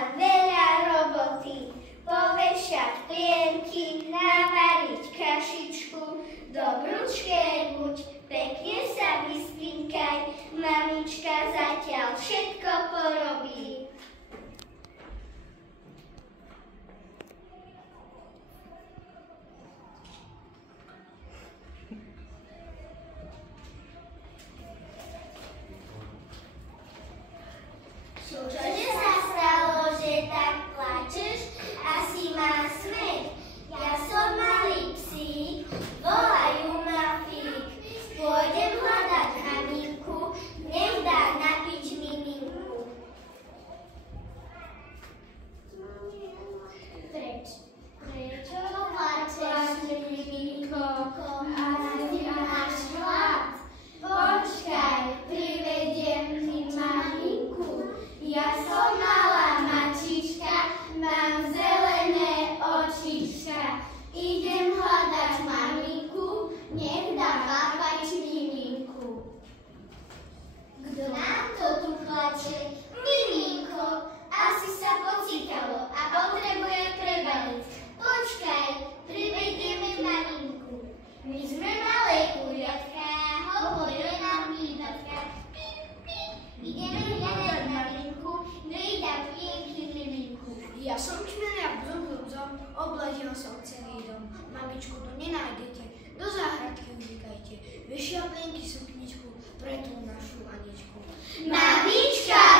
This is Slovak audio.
mám veľa roboty. Povešať plienky, navariť kašičku, dobrúčke buď, pekne sa vyspinkaj, mamička zatiaľ všetko porobí. Čože sa stalo, že tak plačeš? Asi má smeť. Ja som malý psík, volajú ma Fík. Pôjdem hľadať maminku, nech dá napiť miminku. Prečo plačeš, miminko? Asi máš hlad. Počkaj, privediem ti maminku. Ja som malá mačička, mám zelené očička. Idem hľadať maminku, nech dá papať miminku. Kto nám to tu plače? Miminko, asi sa pocítalo a potrebuje prebaliť. Počkaj, privedieme maminku. My sme malé kuriatka, hovorili nám výbatka. Ideme hľadať maminku, nej dá plienky miminku. Ja som čmelia bzom, obležil som celý dom. Mamičku tu nenájdete, do záhradky unikajte. Vešia plienky sukničku pre tú našu Aničku. Mamička!